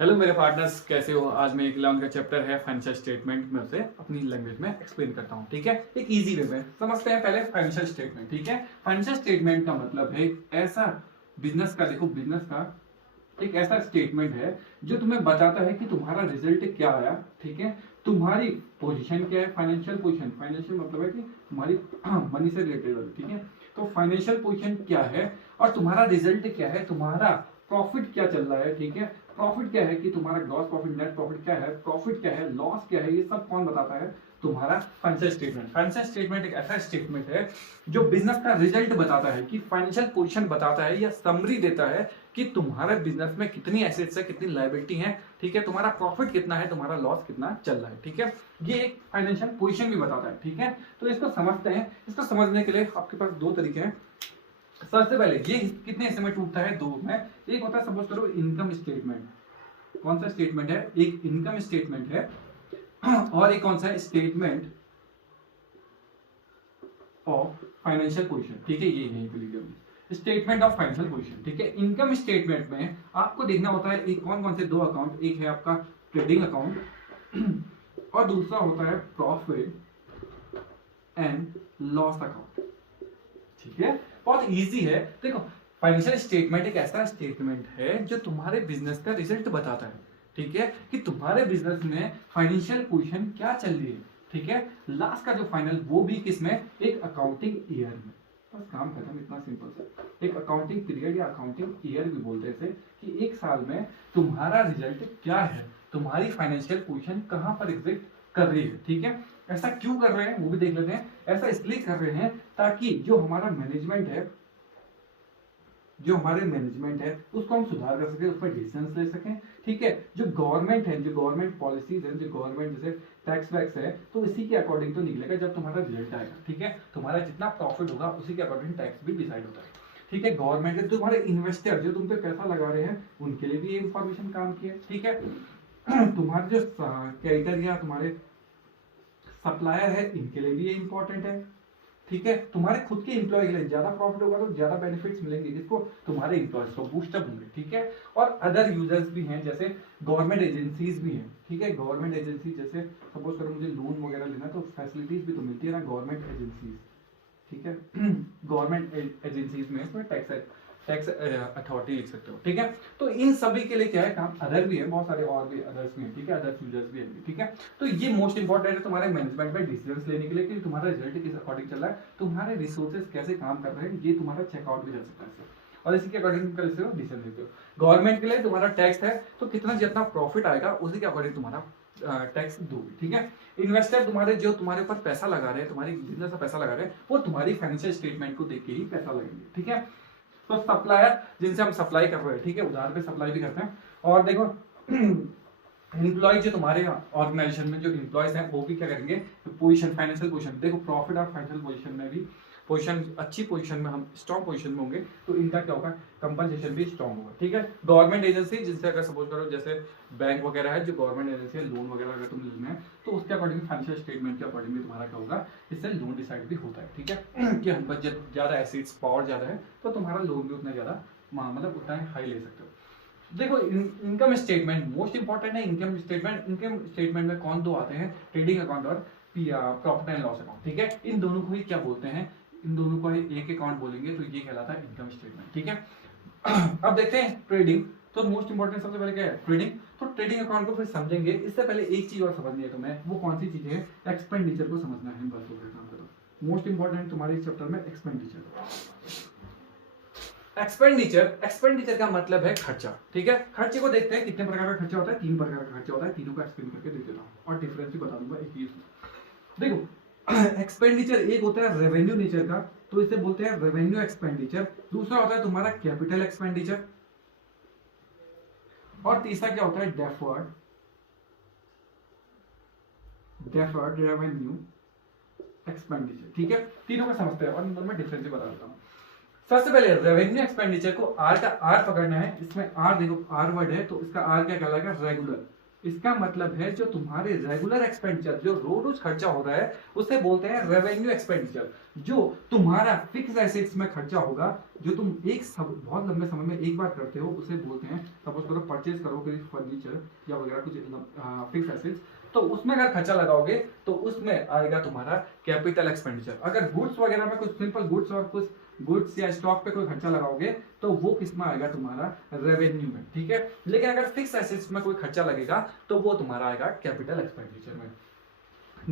Hello मेरे partners, कैसे हो? आज मैं एक 11 का चैप्टर है फाइनेंशियल स्टेटमेंट में उसे अपनी लैंग्वेज में एक्सप्लेन करता हूँ। ठीक है, एक इजी वे में समझते हैं। पहले फाइनेंशियल स्टेटमेंट। ठीक है, फाइनेंशियल स्टेटमेंट का मतलब है ऐसा बिजनेस का, देखो बिजनेस का एक ऐसा स्टेटमेंट है जो तुम्हें बताता है कि तुम्हारा रिजल्ट क्या आया। ठीक है, तुम्हारी पोजीशन क्या है, फाइनेंशियल पोजीशन। फाइनेंशियल मतलब है कि तुम्हारी मनी से रिलेटेड। ठीक है, तो फाइनेंशियल पोजीशन क्या है और तुम्हारा रिजल्ट क्या है, तुम्हारा प्रॉफिट क्या चल रहा है। ठीक है, प्रॉफिट क्या है कि तुम्हारा ग्रॉस प्रॉफिट, नेट प्रॉफिट क्या है, प्रॉफिट क्या है, लॉस क्या है, ये सब कौन बताता है? तुम्हारा फाइनेंशियल स्टेटमेंट। फाइनेंशियल स्टेटमेंट एक ऐसा स्टेटमेंट है जो बिजनेस का रिजल्ट बताता है, कि फाइनेंशियल पोजीशन बताता है या समरी देता है कि तुम्हारे बिजनेस में कितनी एसेट्स है, कितनी लायबिलिटी है। ठीक है, तुम्हारा प्रॉफिट कितना है, तुम्हारा लॉस कितना चल रहा है। ठीक है, ये एक फाइनेंशियल पोजीशन भी बताता है। ठीक है, तो इसको समझते हैं। इसको समझने के लिए आपके पास दो तरीके हैं। सबसे पहले ये कितने हिस्से में टूटता है? दो में। एक होता है, सपोज करो, इनकम स्टेटमेंट। कौन सा स्टेटमेंट है? एक इनकम स्टेटमेंट है और एक कौन सा है? Statement of financial position. ठीक है, ये यहीं पे लिखे स्टेटमेंट ऑफ फाइनेंशियल पोजीशन। ठीक है, इनकम स्टेटमेंट में आपको देखना होता है एक कौन कौन से दो अकाउंट। एक है आपका ट्रेडिंग अकाउंट और दूसरा होता है प्रॉफिट एंड लॉस अकाउंट। ठीक है, बहुत इजी है। देखो, फाइनेंशियल स्टेटमेंट एक ऐसा स्टेटमेंट है जो तुम्हारे बिजनेस का रिजल्ट बताता है। ठीक है, कि तुम्हारे बिजनेस में फाइनेंशियल पोजीशन क्या चल रही है। ठीक है, लास्ट का जो फाइनल, वो भी किसमें? एक अकाउंटिंग ईयर में। बस काम खत्म, इतना सिंपल सा। एक अकाउंटिंग पीरियड या अकाउंटिंग ईयर भी बोलते हैं इसे, कि एक साल में तुम्हारा रिजल्ट क्या है, तुम्हारी फाइनेंशियल पोजीशन कहां पर एग्जिस्ट कर रही है। ठीक है, ऐसा क्यों कर रहे हैं वो भी देख लेते हैं। ऐसा इसलिए कर रहे हैं ताकि जो हमारा मैनेजमेंट है, जो हमारे मैनेजमेंट है उसको हम सुधार कर सकें, उस पर डिसीजन ले सकें। ठीक है, जो गवर्नमेंट है, जो गवर्नमेंट पॉलिसीज है, जो गवर्नमेंट जैसे टैक्स वैक्स है, तो इसी के अकॉर्डिंग तो निकलेगा जब तुम्हारा रिजल्ट आएगा। ठीक है, तुम्हारा जितना प्रॉफिट होगा उसी के अकॉर्डिंग टैक्स भी डिसाइड होता है। ठीक है, गवर्नमेंट है, तुम्हारे इन्वेस्टर जो तुम पे पैसा लगा रहे हैं उनके लिए भी ये इंफॉर्मेशन काम की है। ठीक है, तुम्हारे जो क्रेडिटर या तुम्हारे सप्लायर है, इनके लिए भी ये इंपॉर्टेंट है। ठीक है, तुम्हारे खुद के इंप्लॉय के लिए ज्यादा प्रॉफिट होगा तो ज्यादा बेनिफिट्स मिलेंगे, जिसको तुम्हारे इंप्लॉयज को बूस्टअप होंगे। ठीक है, और अदर यूजर्स भी हैं, जैसे गवर्नमेंट एजेंसीज भी हैं। ठीक है, गवर्नमेंट एजेंसी जैसे सपोज करो मुझे लोन वगैरह लेना, तो फैसिलिटीज भी तो मिलती है ना गवर्नमेंट एजेंसीज। ठीक है, गवर्नमेंट एजेंसीज में इसमें टैक्स अथॉरिटी लिख सकते हो। ठीक है, तो इन सभी के लिए क्या है काम? अदर भी है, बहुत सारे और भी अदर्स भी हैं। ठीक है, अदर यूजर्स भी हैं। ठीक है, तो ये मोस्ट इंपॉर्टेंट है तुम्हारे मैनेजमेंट में डिसीजंस लेने के लिए, कि तुम्हारा रिजल्ट किस अकॉर्डिंग चल रहा है, तुम्हारे रिसोर्सेज कैसे काम कर रहे हैं, ये तुम्हारा चेकआउट भी कर सकता है। और इसी के अकॉर्डिंग कर हो डिसीजन लेते हो। गवर्नमेंट के लिए तुम्हारा टैक्स है, तो कितना जितना प्रॉफिट आएगा उसी के अकॉर्डिंग तुम्हारा टैक्स दोगे। ठीक है, इन्वेस्टर तुम्हारे जो तुम्हारे ऊपर पैसा लगा रहे हैं, तुम्हारी बिजनेस में पैसा लगा रहे हैं, वो तुम्हारी फाइनेंशियल स्टेटमेंट को देख के ही पैसा लगेंगे। ठीक है, तो सप्लायर जिनसे हम सप्लाई कर रहे हैं, ठीक है, उधार पे सप्लाई भी करते हैं। और देखो, एम्प्लॉय जो तुम्हारे ऑर्गेनाइजेशन में जो एम्प्लॉयज हैं वो भी क्या करेंगे? पोजीशन, फाइनेंशियल पोजीशन, देखो प्रॉफिट और फाइनेंशियल पोजीशन में भी पोजीशन, अच्छी पोजीशन में, हम स्ट्रॉन्ग पोजीशन में होंगे तो इनका क्या होगा? कंपनसेशन भी स्ट्रॉन्ग होगा। ठीक है, गवर्नमेंट एजेंसी जिनसे अगर सपोज करो जैसे बैंक वगैरह है, जो गवर्नमेंट एजेंसी है, लोन वगैरह अगर तुम लेना है तो उसके अकॉर्डिंग फाइनेंशियल स्टेटमेंट के अकॉर्डिंग तुम्हारा क्या होगा? इससे लोन डिसाइड भी होता है। ठीक है, कि हम बजट ज्यादा, एसेट्स पावर ज्यादा है तो तुम्हारा लोन भी उतना ज्यादा, मतलब उतना हाई ले सकते हो। देखो, इनकम स्टेटमेंट मोस्ट इंपॉर्टेंट है। इनकम स्टेटमेंट में कौन दो आते हैं? ट्रेडिंग अकाउंट और प्रॉफिट एंड लॉस अकाउंट। ठीक है, इन दोनों को ही क्या बोलते हैं? इन दोनों को ही एक अकाउंट बोलेंगे तो ये कहलाता है इनकम स्टेटमेंट। ठीक है, अब देखते हैं ट्रेडिंग। तो मोस्ट इंपॉर्टेंट सबसे पहले क्या है? ट्रेडिंग। तो ट्रेडिंग अकाउंट को फिर समझेंगे, इससे पहले एक चीज और समझनी है तुम्हें। वो कौन सी चीज है? एक्सपेंडिचर को समझना है, बस हो गया काम करो। मोस्ट इंपॉर्टेंट तुम्हारे इस चैप्टर में एक्सपेंडिचर। एक्सपेंडिचर का मतलब है खर्चा। ठीक है, खर्चे को देखते हैं कितने प्रकार का खर्चा होता है। 3 प्रकार का खर्चा होता है, तीनों का एक्सप्लेन करके देख देता हूँ और डिफरेंस भी बता दूंगा एक ही। देखो, एक्सपेंडिचर एक होता है रेवेन्यू नेचर का, तो इसे बोलते हैं रेवेन्यू एक्सपेंडिचर। दूसरा होता है तुम्हारा कैपिटल एक्सपेंडिचर और तीसरा क्या होता है? Deferred revenue expenditure. ठीक है, तीनों का समझते हैं और इन दोनों में डिफरेंस भी बता देता हूँ। सबसे पहले रेवेन्यू एक्सपेंडिचर को आर का आर पकड़ना है। इसमें आर देखो, आर वर्ड है तो इसका आर क्या कहलाएगा? रेगुलर। इसका मतलब है जो तुम्हारे रेगुलर एक्सपेंडिचर, जो रोज खर्चा हो रहा है, उसे बोलते हैं रेवेन्यू एक्सपेंडिचर। जो तुम्हारा फिक्स एसेट्स में खर्चा होगा, जो तुम बहुत लंबे समय में एक बार करते हो, उसे बोलते हैं, सपोज करो परचेज करोगे फर्नीचर या वगैरह कुछ फिक्स एसेट्स, तो उसमें अगर खर्चा लगाओगे तो उसमें आएगा तुम्हारा कैपिटल एक्सपेंडिचर। अगर गुड्स वगैरह में कुछ सिंपल गुड्स और कुछ गुड्स या स्टॉक पे कोई खर्चा लगाओगे तो वो किस में आएगा, तुम्हारा रेवेन्यू में, ठीक है। लेकिन अगर फिक्स एसेट्स में कोई खर्चा लगेगा तो वो तुम्हारा आएगा कैपिटल एक्सपेंडिचर में।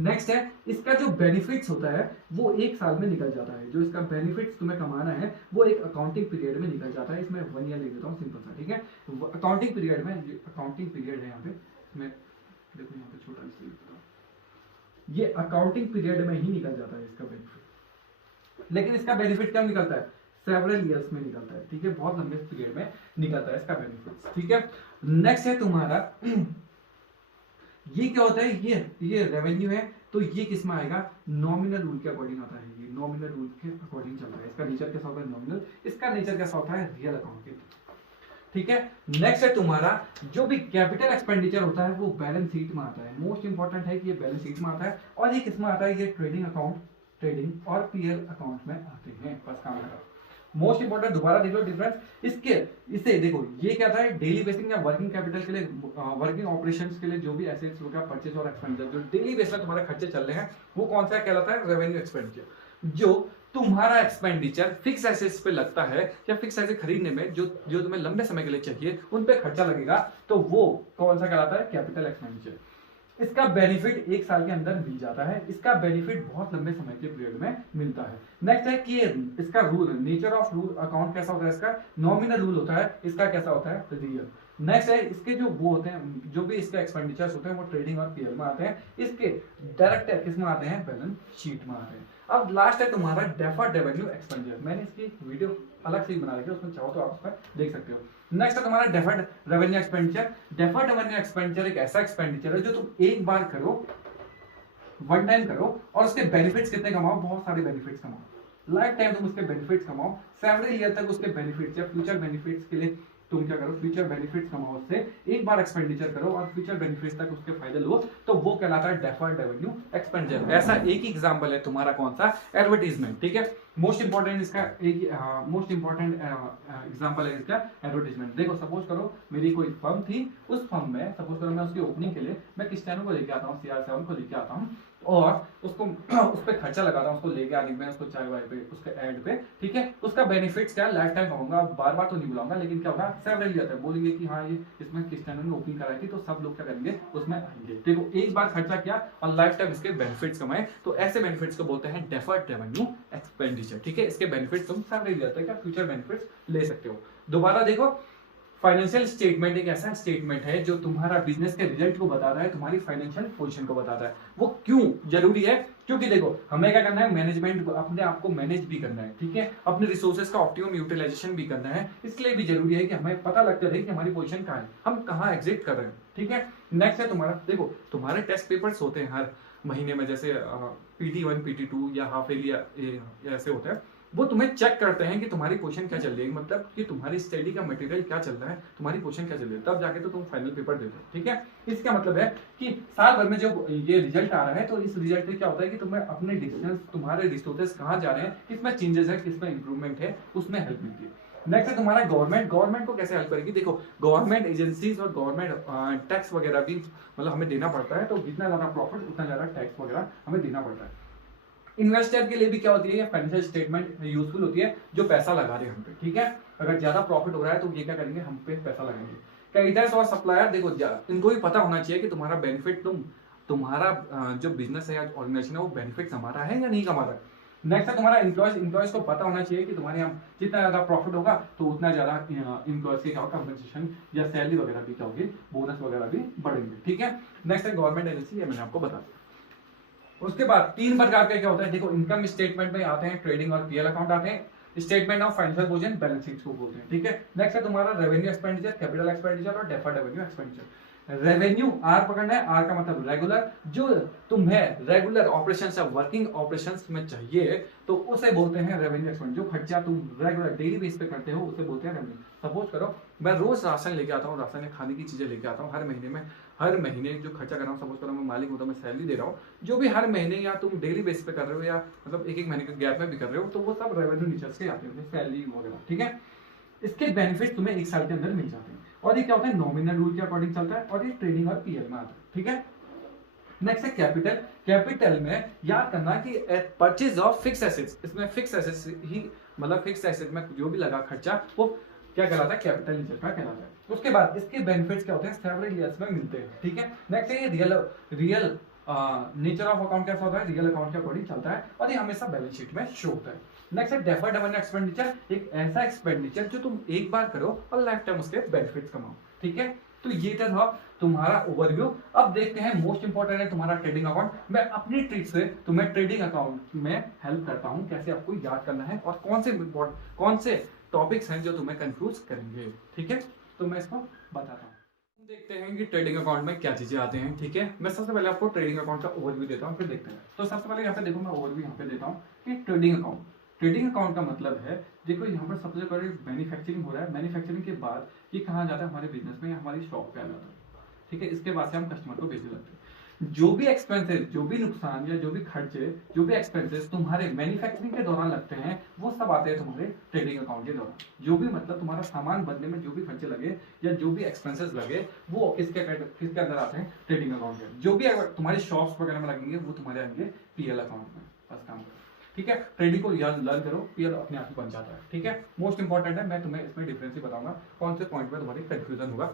नेक्स्ट है, इसका जो बेनिफिट्स होता है वो एक साल में निकल जाता है। जो इसका बेनिफिट्स तुम्हें कमाना है वो एक अकाउंटिंग पीरियड में निकल जाता है। इसमें 1 ईयर ले लेता हूँ सिंपल सा, ठीक है। अकाउंटिंग पीरियड में, अकाउंटिंग पीरियड है यहाँ पे, इसमें देखो यहाँ पे छोटा इसलिए लिखता हूँ, ये अकाउंटिंग पीरियड में ही निकल जाता है इसका बेनिफिट। लेकिन इसका बेनिफिट कब निकलता है, सेवरल ईयर्स में निकलता है, ठीक है, बहुत लंबे पीरियड में निकलता है इसका बेनिफिट, ठीक है। नेक्स्ट है तुम्हारा ये क्या होता है, ये रेवेन्यू है, तो ये किस में आएगा, नॉमिनल रूल के अकॉर्डिंग आता है। ये नॉमिनल रूल के अकॉर्डिंग चल रहा है। इसका नेचर कैसा होता है, नॉमिनल, इसका नेचर कैसा होता है, रियल अकाउंटिंग, ठीक है। नेक्स्ट है तुम्हारा जो भी कैपिटल एक्सपेंडिचर होता है वो बैलेंस शीट में आता है। मोस्ट इंपॉर्टेंट है कि ये बैलेंस शीट में आता है, और ये किस में आता है, ये ट्रेडिंग अकाउंट, ट्रेडिंग और पीएल अकाउंट में आते हैं। बस काम करा, मोस्ट इंपॉर्टेंट, दोबारा देख लो डिफरेंस इसे देखो, ये क्या था, डेली बेसिस या वर्किंग कैपिटल के लिए, वर्किंग ऑपरेशंस के लिए जो भी एसेट्स होगा, परचेज और एक्सपेंडिचर, जो डेली बेसिस पे तुम्हारे खर्चे चल रहे हैं, वो कौन सा कहलाता है, रेवेन्यू एक्सपेंडिचर। जो तुम्हारा एक्सपेंडिचर फिक्स एसेट्स पे लगता है या फिक्स एसेट खरीदने में जो तुम्हें लंबे समय के लिए चाहिए, उन पे खर्चा लगेगा, तो वो कौन सा कहलाता है, कैपिटल एक्सपेंडिचर। इसका बेनिफिट एक साल के अंदर मिल जाता है। इसका बेनिफिट बहुत लंबे समय के पीरियड में मिलता है। नेक्स्ट है कि इसका rule, nature of rule account कैसा होता है, इसका नॉमिनल रूल होता है, इसका कैसा होता है, रियल। नेक्स्ट है इसके जो वो होते हैं, जो भी इसके एक्सपेंडिचर्स होते हैं वो ट्रेडिंग और पीएल में आते हैं। इसके डायरेक्ट किस में आते हैं, बैलेंस शीट में आते हैं। अब लास्ट है तुम्हारा डेफर्ड रेवेन्यू एक्सपेंडिचर। मैंने इसकी वीडियो अलग से बना रखी है, उसमें चाहो तो आप उसमें देख सकते हो। नेक्स्ट है तुम्हारा deferred revenue expenditure. Deferred revenue expenditure एक ऐसा एक्सपेंडिचर है जो तुम एक बार करो, वन टाइम करो, और उसके बेनिफिट्स कितने कमाओ, बहुत सारे बेनिफिट्स कमाओ, लाइफ टाइम तुम उसके बेनिफिट्स कमाओ, सेवरल ईयर तक उसके बेनिफिट्स या फ्यूचर बेनिफिट्स के लिए तुम क्या करो, फ्यूचर बेनिफिट्स कमाओ, उससे एक बार एक्सपेंडिचर करो और फ्यूचर बेनिफिट्स तक उसके फायदे लो, तो वो कहलाता है डेफर्ड रेवेन्यू एक्सपेंडिचर। ऐसा एक ही एग्जांपल है तुम्हारा, कौन सा, एडवर्टाइजमेंट, ठीक है। मोस्ट इंपॉर्टेंट इसका एक मोस्ट इंपॉर्टेंट एग्जांपल है इसका एडवर्टाइजमेंट। देखो सपोज करो मेरी कोई फर्म थी, उस फर्म में सपोज करो मैं उसकी ओपनिंग के लिए मैं क्रिस्टियानो को लेके आता हूँ, CR7 को लेके आता हूँ, और उसको उस पर खर्चा लगाता हूँ, उसको लेके आने में, उसको चाय वाय पे, उसके एड पे, ठीक है। उसका बेनिफिट्स क्या, लाइफ टाइम कहूंगा, बार बार तो नहीं बुलाऊंगा, लेकिन क्या होगा, सेवरल ईयर तक बोलेंगे कि हाँ ये इसमें क्रिस्टियानो ने ओपनिंग कराई थी, तो सब लोग क्या करेंगे, उसमें आएंगे। देखो एक बार खर्चा किया और लाइफ टाइम इसके बेनिफिट्स कमाए, तो ऐसे बेनिफिट्स को बोलते हैं डेफर्ड रेवेन्यू एक्सपेंडिचर, ठीक है। इसके बेनिफिट्स तुम सेवरल ईयर तक या फ्यूचर बेनिफिट्स ले सकते हो। दोबारा देखो, फाइनेंशियल स्टेटमेंट एक ऐसा स्टेटमेंट है जो तुम्हारा बिजनेस के रिजल्ट को बताता है, तुम्हारी फाइनेंशियल पोजीशन को बताता है। वो क्यों जरूरी है, क्योंकि देखो हमें क्या करना है, मैनेजमेंट को, अपने आप को मैनेज भी करना है, ठीक है, अपने रिसोर्सेज का ऑप्टिमम यूटिलाइजेशन भी करना है। इसलिए भी जरूरी है कि हमें पता लगता रहे कि हमारी पोजीशन कहाँ है, हम कहाँ एग्जिट कर रहे हैं, ठीक है। नेक्स्ट है तुम्हारा, देखो तुम्हारे टेस्ट पेपर्स होते हैं हर महीने में, जैसे PT1 PT2 या हाफ ईयरली ऐसे होता है, वो तुम्हें चेक करते हैं कि तुम्हारी पोजीशन क्या चल रही है, मतलब कि तुम्हारी स्टडी का मटेरियल क्या चल रहा है, तुम्हारी पोजीशन क्या चल रही है, तब जाके तो तुम फाइनल पेपर देते हो, ठीक है। इसका मतलब है कि साल भर में जो ये रिजल्ट आ रहा है, तो इस रिजल्ट से क्या होता है कि तुम्हें अपने डिसीजन, तुम्हारे रिसोर्सेज कहाँ जा रहे हैं, किसमें चेंजेस है, किसमें इंप्रूवमेंट है, उसमें हेल्प मिलती है। नेक्स्ट है तुम्हारा गवर्नमेंट। गवर्नमेंट को कैसे हेल्प करेगी, देखो गवर्नमेंट एजेंसीज और गवर्नमेंट टैक्स वगैरह भी मतलब हमें देना पड़ता है, तो जितना ज्यादा प्रॉफिट उतना ज्यादा टैक्स वगैरह हमें देना पड़ता है। इन्वेस्टर के लिए भी क्या होती है, फाइनेंशियल स्टेटमेंट यूजफुल होती है, जो पैसा लगा रहे हैं हम पे, ठीक है। अगर ज्यादा प्रॉफिट हो रहा है तो ये क्या करेंगे, हम पे पैसा लगाएंगे। क्रेडिटर्स और सप्लायर, देखो इनको भी पता होना चाहिए कि तुम्हारा बेनिफिट, तुम्हारा जो बिजनेस है या ऑर्गेनाइजेशन है वो बेनिफिट कमा रहा है या नहीं कमा रहा है। नेक्स्ट है तुम्हारा एम्प्लॉयज। एम्प्लॉयज को पता होना चाहिए कि तुम्हारे यहाँ जितना ज्यादा प्रॉफिट होगा तो उतना ज्यादा एम्प्लॉयज के क्या कंपनसेशन या सैलरी वगैरह भी क्या होगी, बोनस वगैरह भी बढ़ेंगे, ठीक है। नेक्स्ट है गवर्नमेंट एजेंसी, ये मैंने आपको बता दिया। उसके बाद 3 प्रकार के क्या होता है, देखो इनकम स्टेटमेंट में आते हैं, ट्रेडिंग और पीएल अकाउंट आते हैं, statement of financial position, balance sheet को बोलते हैं, ठीक है। नेक्स्ट है तुम्हारा रेवेन्यू एक्सपेंडिचर, कैपिटल एक्सपेंडिचर और deferred revenue expenditure. Revenue R पकड़ना है, आर का मतलब रेगुलर, जो तुम्हें रेगुलर ऑपरेशंस या वर्किंग ऑपरेशंस में चाहिए तो उसे बोलते हैं रेवेन्यू एक्सपेंस। जो खर्चा तुम रेगुलर डेली बेस पे करते हो उसे बोलते हैं रेवेन्यू। सपोज करो मैं रोज राशन लेके आता हूँ, राशन या खाने की चीजें लेके आता हूँ हर महीने जो खर्चा कर रहा हूँ, सपोज करो मैं मालिक हूँ तो मैं सैलरी दे रहा हूँ, जो भी हर महीने या तुम डेली बेस पे कर रहे हो या मतलब एक महीने के गैप में भी कर रहे हो तो वो सब रेवेन्यू नीचे से आते हैं, सैलरी वगैरह, ठीक है। इसके बेनिफिट तुम्हें एक साल के अंदर मिल जाते हैं। और ये क्या होता है, नॉमिनल रूल के अकॉर्डिंग चलता है और ये ट्रेडिंग और पीएल में आता है, ठीक है। नेक्स्ट है कैपिटल। कैपिटल में याद करना कि परचेज ऑफ फिक्स एसेट्स, इसमें फिक्स एसेट्स ही मतलब फिक्स एसेट में जो भी लगा खर्चा वो क्या कहलाता है, कैपिटल नीचे का कहलाता है। उसके बाद इसके बेनिफिट्स क्या होते हैं, सेवरल ईयर्स में मिलते हैं, ठीक है। नेक्स्ट है रियल नेचर ऑफ अकाउंट कैसा होता है, रियल अकाउंट के अकॉर्डिंग चलता है और ये हमेशा बैलेंस शीट में शो होता है। नेक्स्ट है डेफर्ड रेवेन्यू एक्सपेंडिचर, एक ऐसा एक्सपेंडिचर जो तुम एक बार करो और लाइफ टाइम उसके बेनिफिट्स कमाओ, ठीक है। तो ये था तुम्हारा ओवरव्यू। अब देखते हैं मोस्ट इंपॉर्टेंट है तुम्हारा ट्रेडिंग अकाउंट। मैं अपनी ट्रिक से तुम्हें ट्रेडिंग अकाउंट में हेल्प करता हूं, कैसे आपको याद करना है और कौन से टॉपिक्स हैं जो तुम्हें कंफ्यूज करेंगे, ठीक है। तो मैं इसको बताता हूँ। देखते हैं कि ट्रेडिंग अकाउंट में क्या चीजें आते हैं, ठीक है। मैं सबसे पहले आपको ट्रेडिंग अकाउंट का ओवरव्यू देता हूँ, फिर देखते हैं। तो सबसे पहले यहाँ पे देखो, मैं ओवरव्यू यहाँ पे देता हूँ कि ट्रेडिंग अकाउंट का मतलब है, देखो यहाँ पर सबसे पहले मैन्युफैक्चरिंग हो रहा है, मैन्युफैक्चरिंग के बाद ये कहाँ जाता है, हमारे बिजनेस में या हमारी शॉप पे आ जाता है, ठीक है। इसके बाद से हम कस्टमर को बेचने लगते हैं। जो भी एक्सपेंसेस, जो भी नुकसान या जो भी खर्चे, जो भी एक्सपेंसेस तुम्हारे मैन्युफैक्चरिंग के दौरान लगते हैं वो सब आते हैं तुम्हारे ट्रेडिंग अकाउंट के दौरान। जो भी मतलब तुम्हारा सामान बनने में जो भी खर्चे लगे या जो भी एक्सपेंसेस लगे वो किसके अंदर आते हैं, ट्रेडिंग अकाउंट के। जो भी अगर तुम्हारी शॉप्स वगैरह में लगेंगे वो तुम्हारे आएंगे पीएल अकाउंट में, बस काम करो, ठीक है। ट्रेडिंग को याद लर्न करो, पीएल अपने आप ही बन जाता है, ठीक है। मोस्ट इंपॉर्टेंट है, मैं तुम्हें इसमें डिफरेंस ही बताऊंगा कौन से पॉइंट में तुम्हारी कंफ्यूजन होगा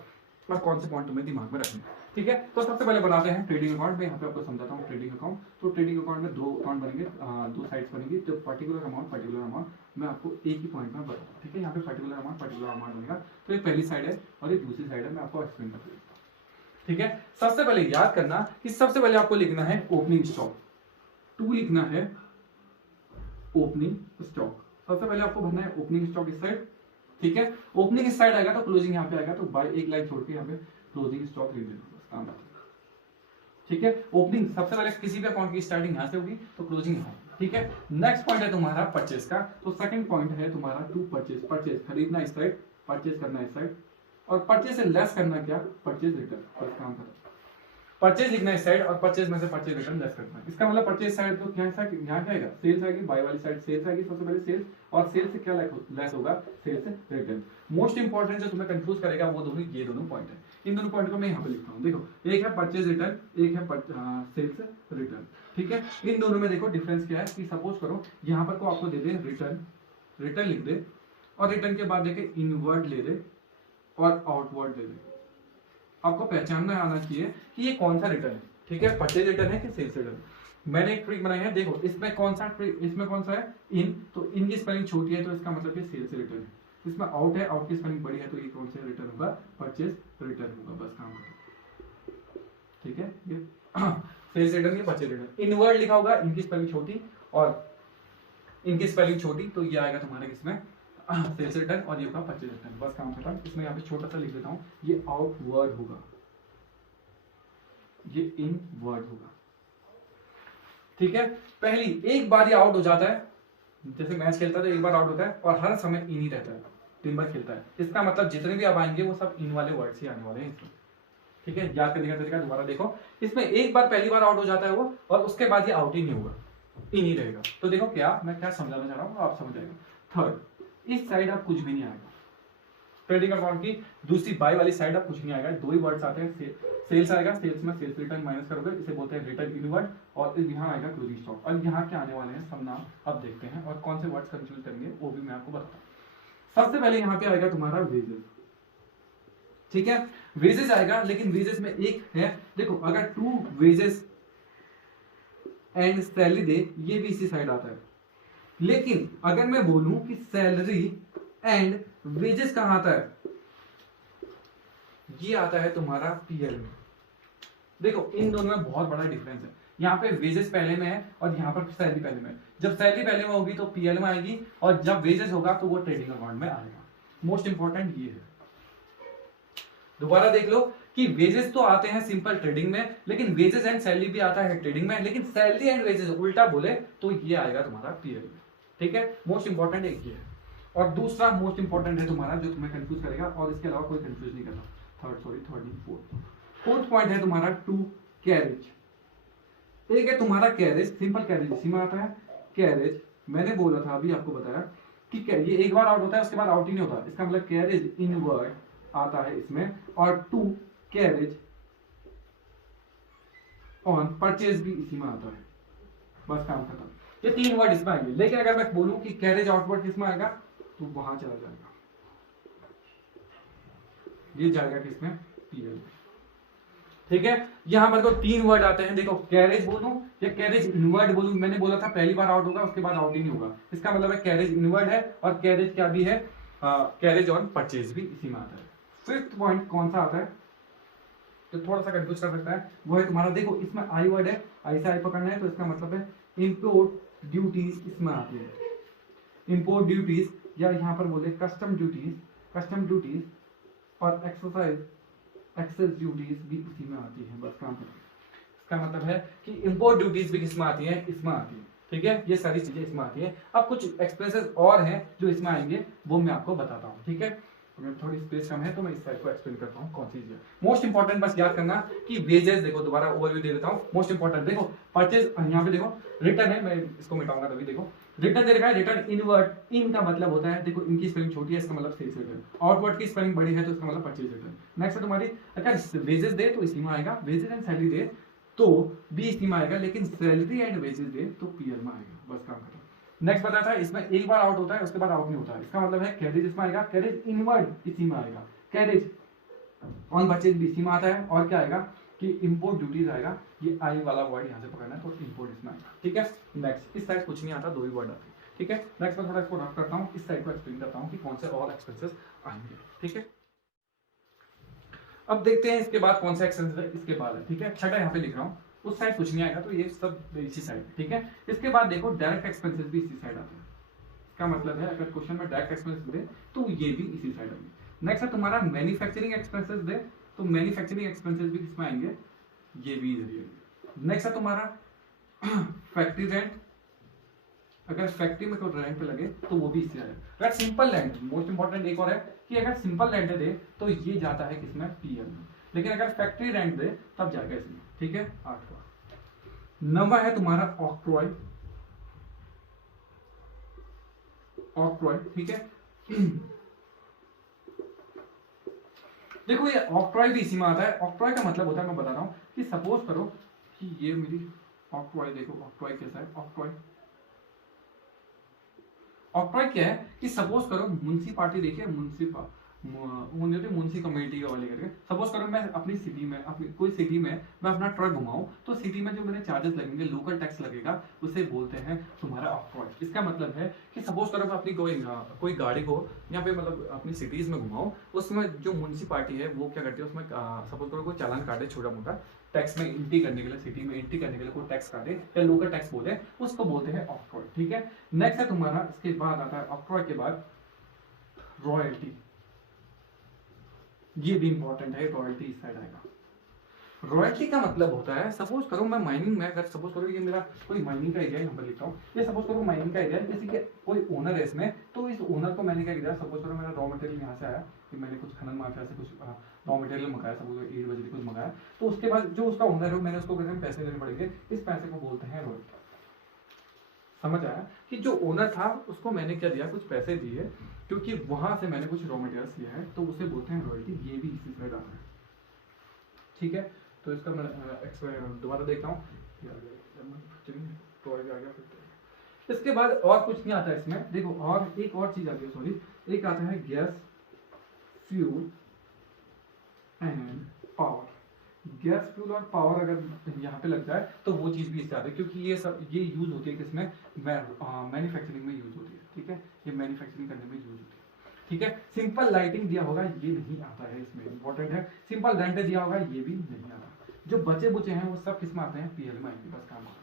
और कौन से पॉइंट तुम्हें दिमाग में रखने, ठीक है। तो सबसे पहले बनाते हैं ट्रेडिंग अकाउंट में। यहाँ पे आपको समझाता हूँ ट्रेडिंग अकाउंट। तो ट्रेडिंग अकाउंट में दो अकाउंट बनेंगे, दो साइड्स बनेंगी। तो पर्टिकुलर अमाउंट मैं आपको एक ही पॉइंट में बताऊँ, ठीक है। यहाँ पे पर्टिकुलर अमाउंट बनेगा। तो ये पहली साइड है और ये दूसरी साइड है, मैं आपको एक्सप्लेन कर देता हूँ, ठीक है। सबसे पहले याद करना कि सबसे पहले आपको लिखना है ओपनिंग स्टॉक, टू लिखना है ओपनिंग स्टॉक। सबसे पहले आपको भरना है ओपनिंग स्टॉक इस साइड, ठीक है। ओपनिंग इस साइड आएगा तो क्लोजिंग यहाँ पे आएगा, तो बाय एक लाइन छोड़ के यहाँ पे क्लोजिंग स्टॉक लिख देना, ठीक है। ओपनिंग सबसे पहले किसी भी अकाउंट की स्टार्टिंग यहाँ से होगी तो क्लोजिंग यहाँ, ठीक है। नेक्स्ट पॉइंट है तुम्हारा परचेस का। तो सेकंड पॉइंट है तुम्हारा टू परचेस खरीदना इस साइड, परचेस करना इस साइड, और परचेस से लेस करना क्या, परचेस रिटर्न, बस काम करो। परचेज लिखना है साइड और परचेज में से परचेज रिटर्न लेस करना है। इसका मतलब परचेज साइड तो क्या यहाँ क्या आएगा, सेल्स आएगी, बाय वाली साइड सेल्स आएगी, सबसे पहले सेल्स, और सेल्स से क्या लेस होगा, सेल्स से रिटर्न। मोस्ट इंपॉर्टेंट जो तुम्हें कंफ्यूज करेगा वो दोनों, ये दोनों पॉइंट है। इन दोनों पॉइंट को मैं यहाँ पे लिखता हूँ, देखो एक है परचेज रिटर्न, एक है सेल्स रिटर्न, ठीक है। इन दोनों में देखो डिफरेंस क्या है कि सपोज करो यहाँ पर को आपको दे दे रिटर्न लिख दे, और रिटर्न के बाद देखे इनवर्ड ले दे और आउटवर्ड दे दे। आपको पहचानना आना चाहिए कि ये कौन सा रिटर्न है, ठीक है। परचेज रिटर्न है कि सेल्स रिटर्न। मैंने एक ट्रिक बनाई है, देखो इसमें कौन सा है इन, तो इन की स्पेलिंग छोटी है तो इसका मतलब ये सेल्स रिटर्न है। इसमें आउट है, आउट की स्पेलिंग बड़ी है तो ये कौन सा रिटर्न होगा, परचेज रिटर्न होगा, बस काम करो, ठीक है। ये सेल्स रिटर्न या परचेज रिटर्न। इनवर्ड लिखा होगा, इनकी स्पेलिंग छोटी और इनकी स्पेलिंग छोटी, तो ये आएगा तुम्हारे किसमें, सेल्स रिटर्न, और ये होगा परचेज रिटर्न, बस काम खत्म। इसमें यहाँ पे छोटा सा लिख देता हूँ, ये आउटवर्ड होगा, ये इनवर्ड होगा, ठीक है। पहली एक बार ये आउट हो जाता है, जैसे मैच खेलता है तो एक बार आउट होता है और हर समय इन ही रहता है, 3 बार खेलता है। इसका मतलब जितने भी अब आएंगे वो सब इन वाले वर्ड से आने वाले हैं इसमें, ठीक है। याद करने का तरीका दोबारा देखो, इसमें एक बार पहली बार आउट हो जाता है वो, और उसके बाद ये आउट ही नहीं होगा, इन ही रहेगा। तो देखो क्या मैं क्या समझाना चाह रहा हूँ आप समझ आएगा। थर्ड, इस साइड आप कुछ भी नहीं आएगा, ट्रेडिंग अकाउंट की दूसरी बाय वाली साइड आप कुछ नहीं आएगा, दो ही वर्ड्स आते हैं, सेल्स आएगा, सेल्स में सेल्स रिटर्न माइनस करोगे, इसे बोलते हैं रिटर्न इनवर्ड, और यहाँ आएगा क्लोजिंग स्टॉक। और यहाँ क्या आने वाले हैं सब नाम अब देखते हैं, और कौन से वर्ड्स कंफ्यूज करेंगे वो भी मैं आपको बताता हूँ। सबसे पहले यहाँ पे आएगा तुम्हारा वेजेस, ठीक है। वेजेस आएगा, लेकिन वेजेस में एक है, देखो अगर टू वेजेस एंड सैलरी दे, ये भी इसी साइड आता है। लेकिन अगर मैं बोलूं कि सैलरी एंड वेजेस कहां आता है, ये आता है तुम्हारा पीएल में। देखो इन दोनों में बहुत बड़ा डिफरेंस है, यहाँ पे वेजेस पहले में है और यहाँ पर सैलरी पहले में है। जब सैलरी पहले में होगी तो पीएल में आएगी, और जब वेजेस होगा तो वो ट्रेडिंग अकाउंट में आएगा। मोस्ट इंपॉर्टेंट ये है। दोबारा देख लो कि वेजेस तो आते हैं सिंपल ट्रेडिंग में, लेकिन वेजेस एंड सैलरी भी आता है ट्रेडिंग में, लेकिन सैलरी एंड वेजेस उल्टा बोले तो ये आएगा तुम्हारा पीएल में। ठीक है, मोस्ट इंपॉर्टेंट एक ये है। और दूसरा मोस्ट इंपॉर्टेंट है तुम्हारा जो तुम्हें कंफ्यूज करेगा, और इसके अलावा कोई कंफ्यूज नहीं करना, थर्ड नहीं फोर्थ पॉइंट है तुम्हारा टू कैरेज। एक है तुम्हारा कैरेज, सिंपल कैरेज इसी में आता है। कैरेज मैंने बोला था, अभी आपको बताया कि ये एक बार आउट होता है उसके बाद आउट ही नहीं होता, इसका मतलब कैरेज इनवर्ड आता है इसमें, और टू कैरेज ऑन परचेज भी इसी में आता है। बस काम खत्म, ये तीन वर्ड इसमें आएंगे। लेकिन अगर मैं बोलूं कि कैरेज आउटवर्ड किसमें आएगा तो वहां चला जाएगा, ये जाएगा किसमें, पीएल। ठीक है, यहां पर तो तीन वर्ड आते हैं, देखो कैरेज बोलूं या कैरेज इनवर्ड बोलूं, मैंने बोला था पहली बार आउट होगा उसके बाद आउट ही नहीं होगा, इसका मतलब है कैरेज इनवर्ड है, और कैरेज क्या भी है, कैरेज ऑन परचेज भी इसी में आता है। फिफ्थ पॉइंट कौन सा आता है तो थोड़ा सा कंफ्यूज कर सकता है, वो है तुम्हारा, देखो इसमें आई वर्ड है, आई से आई पकड़ना है तो इसका मतलब है इंपोर्ट ड्यूटीज इसमें आती है। इंपोर्ट ड्यूटीज या यहाँ पर बोले कस्टम ड्यूटीज और एक्सेस ड्यूटीज भी इसी में आती है। बस काम करें, इसका मतलब है कि इंपोर्ट ड्यूटीज भी किसमें आती है, इसमें आती है। ठीक है, ये सारी चीजें इसमें आती है। अब कुछ एक्सपेंसेस और हैं जो इसमें आएंगे, वो मैं आपको बताता हूँ। ठीक है, अगर थोड़ी स्पेस कम है तो मैं इस साइड को एक्सप्लेन करता हूँ कौन सी चीज है। मोस्ट इंपॉर्टेंट बस याद करना कि वेजेस, देखो दोबारा ओवरव्यू दे देता हूँ। मोस्ट इंपॉर्टेंट देखो परचेज, यहाँ पे देखो रिटर्न है, मैं इसको मिटाऊंगा तभी, देखो रिटर्न दे रखा है, रिटर्न इनवर्ड, इन का मतलब होता है, देखो इनकी स्पेलिंग छोटी है इसका मतलब सेल्स रिटर्न, आउटवर्ड की स्पेलिंग बड़ी है तो इसका मतलब परचेज रिटर्न। नेक्स्ट है तुम्हारी, अगर वेजेस दे तो इसी में आएगा, वेजेस एंड सैलरी दे तो बी इसी में आएगा, लेकिन सैलरी एंड वेजेस दे तो पीएल में आएगा। बस काम खत्म। नेक्स्ट बताया था, इसमें एक बार आउट होता है उसके बाद आउट नहीं होता है, इसका मतलब है कैरेज इसमें आएगा, कैरेज इनवर्ड इसी में आएगा, कैरेज ऑन परचेज भी इसी में आता है, और क्या आएगा कि इंपोर्ट ड्यूटीज आएगा, ये आई वाला वर्ड यहाँ से पकड़ना है तो इंपोर्ट इसमें आएगा। ठीक है, नेक्स्ट इस साइड कुछ नहीं आता, दो ही वर्ड आते हैं। ठीक है, नेक्स्ट मैं थोड़ा इसको रफ करता हूँ, इस साइड को एक्सप्लेन करता हूँ कि कौन से और एक्सपेंसेस आएंगे। ठीक है, अब देखते हैं इसके बाद कौन सा एक्सपेंसेस है, इसके बाद है। ठीक है, छठा यहाँ पे लिख रहा हूँ, उस साइड कुछ नहीं आएगा तो ये सब इसी साइड। ठीक है, इसके बाद देखो डायरेक्ट एक्सपेंसेस भी इसी साइड आते हैं, इसका मतलब है अगर क्वेश्चन में डायरेक्ट एक्सपेंसेस दे तो ये भी इसी साइड आएंगे। नेक्स्ट है तुम्हारा मैन्युफैक्चरिंग एक्सपेंसेस दे तो मैन्युफैक्चरिंग एक्सपेंसेस भी किसमें आएंगे, ये भी इधर। नेक्स्ट है तुम्हारा फैक्ट्री रेंट, अगर फैक्ट्री में कोई रेंट लगे तो वो भी इससे आएगा। अगर सिंपल रेंट, मोस्ट इंपॉर्टेंट एक और है कि अगर सिंपल रेंट दे तो ये जाता है किसमें, पीएल में, लेकिन अगर फैक्ट्री रेंट दे तब जाएगा इसमें। ठीक है, 8वां। 9वां है तुम्हारा ऑक्ट्रॉय। ठीक है, देखो ये ऑक्ट्रॉय भी इसी में आता है। ऑक्ट्रॉय का मतलब होता है, मैं बता रहा हूं कि सपोज करो कि ये मेरी ऑक्ट्रॉय, देखो ऑक्ट्रॉय कैसा है, ऑक्ट्रॉय क्या है कि सपोज करो म्युनिसिपालिटी, देखिए म्युनिसिपल कम्युनिटी वाले करके, सपोज करो मैं अपनी सिटी में, अपनी कोई सिटी में मैं अपना ट्रक घुमाऊं तो सिटी में जो मेरे चार्जेस लगेंगे, लोकल टैक्स लगेगा, उसे बोलते हैं तुम्हारा ऑक्ट्रॉय। इसका मतलब है कि सपोज करो मैं अपनी कोई गाड़ी को यहाँ पे मतलब अपनी सिटीज में घुमाऊं, उसमें जो म्युनिसिपालिटी है वो क्या करती है, उसमें सपोज करो कोई चालान काटे छोटा मोटा टैक्स में एंट्री करने के लिए, सिटी में एंट्री करने के लिए कोई टैक्स काटे या लोकल टैक्स बोले, उसको बोलते हैं ऑक्ट्रॉय। ठीक है, नेक्स्ट है तुम्हारा, इसके बाद आता है ऑक्ट्रॉय के बाद रॉयल्टी, ये भी इंपॉर्टेंट है, रॉयल्टी इस साइड आएगा। रॉयल्टी का मतलब होता है, सपोज करो मैं माइनिंग में, अगर सपोज करो ये मेरा कोई माइनिंग का एरिया, यहाँ पर लिखता हूँ, ये सपोज करो माइनिंग का एरिया, जैसे कि कोई ओनर है इसमें, तो इस ओनर को मैंने क्या किया, सपोज करो मेरा रॉ मटेरियल यहाँ से आया कि मैंने कुछ खनन माफिया से कुछ रॉ मटेरियल मंगाया, सपोज ईट बजे कुछ मंगाया, तो उसके बाद जो उसका ओनर है मैंने उसको पैसे देने पड़ेंगे, इस पैसे को बोलते हैं रॉयल्टी। समझ आया कि जो ओनर था उसको मैंने क्या दिया, कुछ पैसे दिए क्योंकि वहां से मैंने कुछ रॉ मटेरियल्स लिया है, तो उसे बोलते हैं रॉयल्टी, ये भी इसी साइड आता है। ठीक है, तो इसका मैं दोबारा देखता हूँ, इसके बाद और कुछ नहीं आता है इसमें। देखो और एक और चीज आती है, सॉरी, एक आता है gas, fuel and power. Gas, fuel और पावर अगर यहाँ पे लग जाए तो वो चीज भी इससे आती है, क्योंकि ये सब ये यूज होती है किसमें, मैन्युफैक्चरिंग में यूज होती है। ठीक है, ये मैन्युफैक्चरिंग करने में यूज होती है। ठीक है, सिंपल लाइटिंग दिया होगा, ये नहीं आता है इसमें, इंपॉर्टेंट है। सिंपल रेंट दिया होगा, ये भी नहीं आता। जो बचे बुचे हैं वो सब किसमें आते हैं, पीएल में आएंगे। बस काम होगा।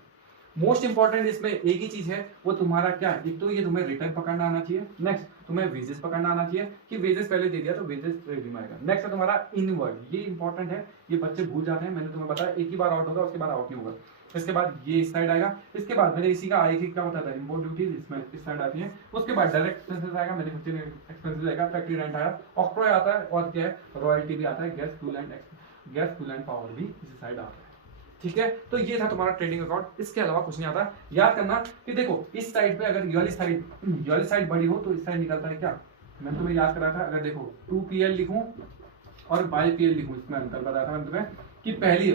मोस्ट इंपॉर्टेंट इसमें एक ही चीज है, वो तुम्हारा क्या है, एक तो ये तुम्हें रिटर्न पकड़ना आना चाहिए, नेक्स्ट तुम्हें वेजेस पकड़ना आना चाहिए कि वेजेस पहले दे दिया तो वेजेस ट्रेडिंग में आएगा। नेक्स्ट है तुम्हारा इनवर्ड, ये इंपॉर्टेंट है, ये बच्चे भूल जाते हैं, मैंने तुम्हें बताया एक ही बार आउट होगा उसके बाद आउट नहीं होगा। इसके बाद ये इस साइड आएगा, इसके बाद मैंने इसी का आई क्या बताया था इंपोर्ट ड्यूटीज इसमें इस साइड आती है। उसके बाद डायरेक्ट एक्सपेंसेस आएगा, मैन्युफैक्चरिंग एक्सपेंसेस आएगा, फैक्ट्री रेंट आया, ऑक्ट्रॉय आता है और क्या है रॉयल्टी भी आता है, गैस फ्यूल एंड पावर भी इसी साइड आता है। ठीक है, तो ये था तुम्हारा ट्रेडिंग अकाउंट, इसके अलावा कुछ नहीं आता। याद करना कि देखो इस साइड पे अगर ये वाली साइड बड़ी हो तो इस साइड निकलता है क्या, मैं तुम्हें याद करा था, अगर देखो 2PL लिखूं और बाय PL लिखूं, इसमें अंतर बताया था मैंने तुम्हें कि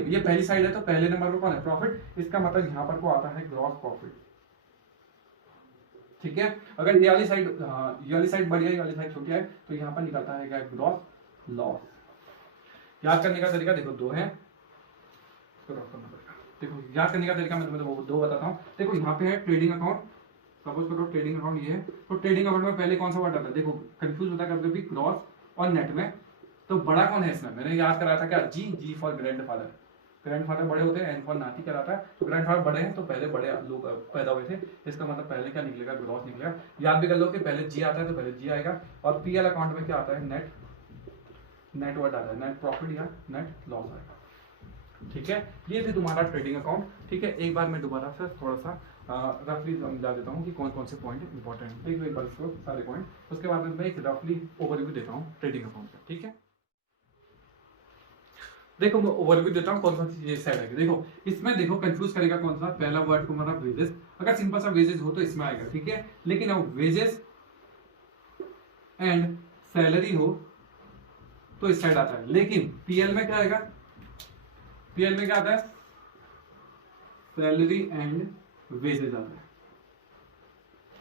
ये पहली साइड है तो पहले नंबर पर कौन है प्रॉफिट, इसका मतलब यहाँ पर को आता है ग्रॉस प्रॉफिट। ठीक है, अगर ये वाली साइड बड़ी है, ये वाली साइड छोटी है तो यहाँ पर निकलता है क्या ग्रॉस लॉस। याद करने का तरीका देखो दो है, देखो याद करने का तरीका मैं तुम्हें दो बताता हूँ। देखो यहाँ पे है ट्रेडिंग अकाउंट, सपोज करो ट्रेडिंग अकाउंट ये है, तो ट्रेडिंग अकाउंट में पहले कौन सा वर्ड आता है, देखो कंफ्यूज होता है कभी कभी ग्रॉस और नेट में, तो बड़ा कौन है इसमें, मैंने याद कराया था क्या जी फॉर ग्रैंडफादर, ग्रैंडफादर बड़े होते हैं, एन फॉर नाती कहलाता है, तो ग्रैंडफादर बड़े हैं तो पहले बड़े लोग पैदा हुए थे, इसका मतलब पहले क्या निकलेगा ग्रॉस निकलेगा। याद भी कर लो कि पहले जी आता है तो पहले जी आएगा, और PL अकाउंट में क्या आता है नेट वर्ड आता है, नेट प्रॉफिट या नेट लॉस आएगा। ठीक है, ये थी तुम्हारा ट्रेडिंग अकाउंट। ठीक है, एक बार मैं दोबारा से थोड़ा सा रफली समझा देता हूँ कि कौन कौन से पॉइंट इंपॉर्टेंट है, एक बार इसको सारे पॉइंट, उसके बाद मैं एक रफली ओवरव्यू देता हूँ ट्रेडिंग अकाउंट का। ठीक है, देखो मैं ओवरव्यू देता हूँ कौन कौन सी साइड आएगी। देखो इसमें देखो कंफ्यूज करेगा कौन सा, पहला वर्ड तुम्हारा वेजेस, अगर सिंपल सा वेजेस हो तो इसमें आएगा। ठीक है, लेकिन अब वेजेस एंड सैलरी हो तो इस साइड आता है, लेकिन PL में क्या आएगा, PL में क्या आता है सैलरी एंड वेजेस आता है।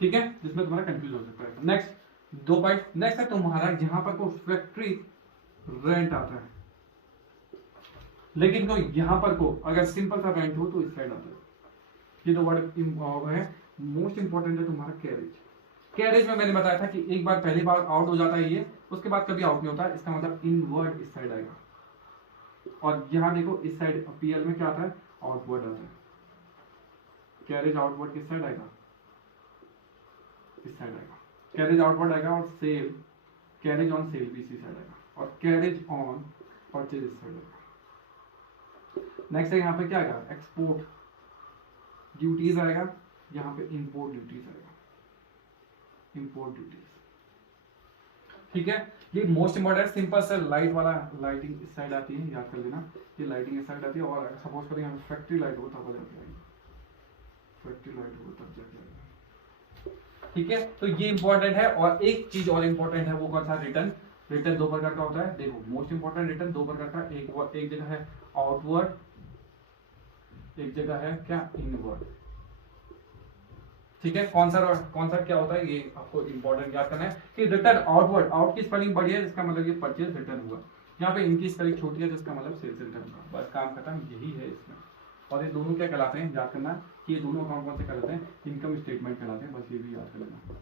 ठीक है, जिसमें तुम्हारा कंफ्यूज हो सकता है। नेक्स्ट दो पॉइंट, नेक्स्ट है तुम्हारा यहाँ पर को फैक्ट्री रेंट आता है, लेकिन को यहाँ पर को अगर सिंपल सा रेंट हो तो इस साइड आता है। ये दो वर्ड है। मोस्ट इंपॉर्टेंट है तुम्हारा कैरेज में मैंने बताया था कि एक बार पहली बार आउट हो जाता है ये, उसके बाद कभी आउट नहीं होता, इसका मतलब इनवर्ड इस साइड आएगा, और यहाँ देखो इस साइड PL में क्या आता है आउटवर्ड आता है, कैरेज आउटवर्ड किस साइड आएगा इस साइड आएगा, कैरेज आउटवर्ड आएगा, और सेल कैरेज ऑन सेल भी इसी साइड आएगा, और कैरेज ऑन परचेज इस साइड आएगा। नेक्स्ट है यहाँ पे क्या आएगा एक्सपोर्ट ड्यूटीज आएगा, यहाँ पे इंपोर्ट ड्यूटीज आएगा, इंपोर्ट ड्यूटीज। ठीक है, ये मोस्ट इंपॉर्टेंट सिंपल से लाइट वाला, लाइटिंग इस साइड आती है, याद कर लेना ये लाइटिंग इस साइड आती है, और सपोज करें यहाँ फैक्ट्री लाइट हो तब जाके आएगी, फैक्ट्री लाइट हो तब जाके आएगी। ठीक है, तो ये इंपॉर्टेंट है। और एक चीज और इंपॉर्टेंट है, वो कौन सा, रिटर्न दो प्रकार का होता है। देखो मोस्ट इंपॉर्टेंट रिटर्न दो प्रकार का, एक जगह है आउटवर्ड, एक जगह है क्या इनवर्ड। ठीक है, कौन सा क्या होता है ये आपको इंपॉर्टेंट याद करना है कि रिटर्न आउटवर्ड, आउट की स्पेलिंग बड़ी है जिसका मतलब ये परचेज रिटर्न हुआ, यहाँ पे इनकी स्पेलिंग छोटी है जिसका मतलब सेल्स रिटर्न हुआ, बस काम खत्म, यही है इसमें। और ये दोनों क्या कहलाते हैं याद करना कि ये दोनों अकाउंट कौन से कहलाते हैं, इनकम स्टेटमेंट कहलाते हैं, बस ये भी याद कर लेना,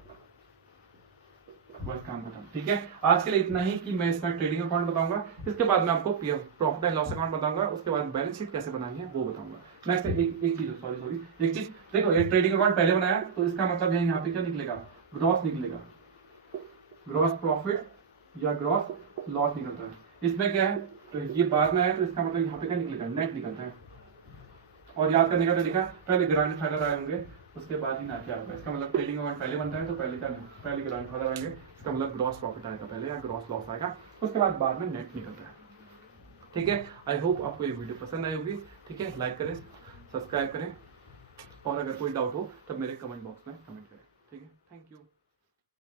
बस काम खत्म। ठीक है, आज के लिए इतना ही कि मैं इसमें ट्रेडिंग अकाउंट बताऊंगा, इसके बाद मैं आपको प्रॉफिट एंड लॉस अकाउंट बताऊंगा, उसके बाद बैलेंस शीट कैसे बनानी है वो बताऊंगा। नेक्स्ट एक चीज सॉरी एक चीज, देखो ये ट्रेडिंग अकाउंट पहले बनाया तो इसका मतलब है यहाँ पे क्या निकलेगा ग्रॉस निकलेगा, ग्रॉस प्रॉफिट या ग्रॉस लॉस निकलता है। इसमें क्या है, तो ये बाद में आया तो इसका मतलब यहाँ पे क्या निकलेगा नेट निकलता है। और याद करने का तरीका, पहले ग्रैंडफादर आए होंगे उसके बाद ही ना क्या होगा, इसका मतलब ट्रेडिंग अकाउंट पहले बनता है तो पहले ग्रैंडफादर आएंगे, इसका मतलब ग्रॉस प्रॉफिट आएगा पहले या ग्रॉस लॉस आएगा, उसके बाद में नेट निकलता है। ठीक है, आई होप आपको ये वीडियो पसंद आई होगी। ठीक है, लाइक करें, सब्सक्राइब करें, और अगर कोई डाउट हो तब मेरे कमेंट बॉक्स में कमेंट करें। ठीक है, थैंक यू।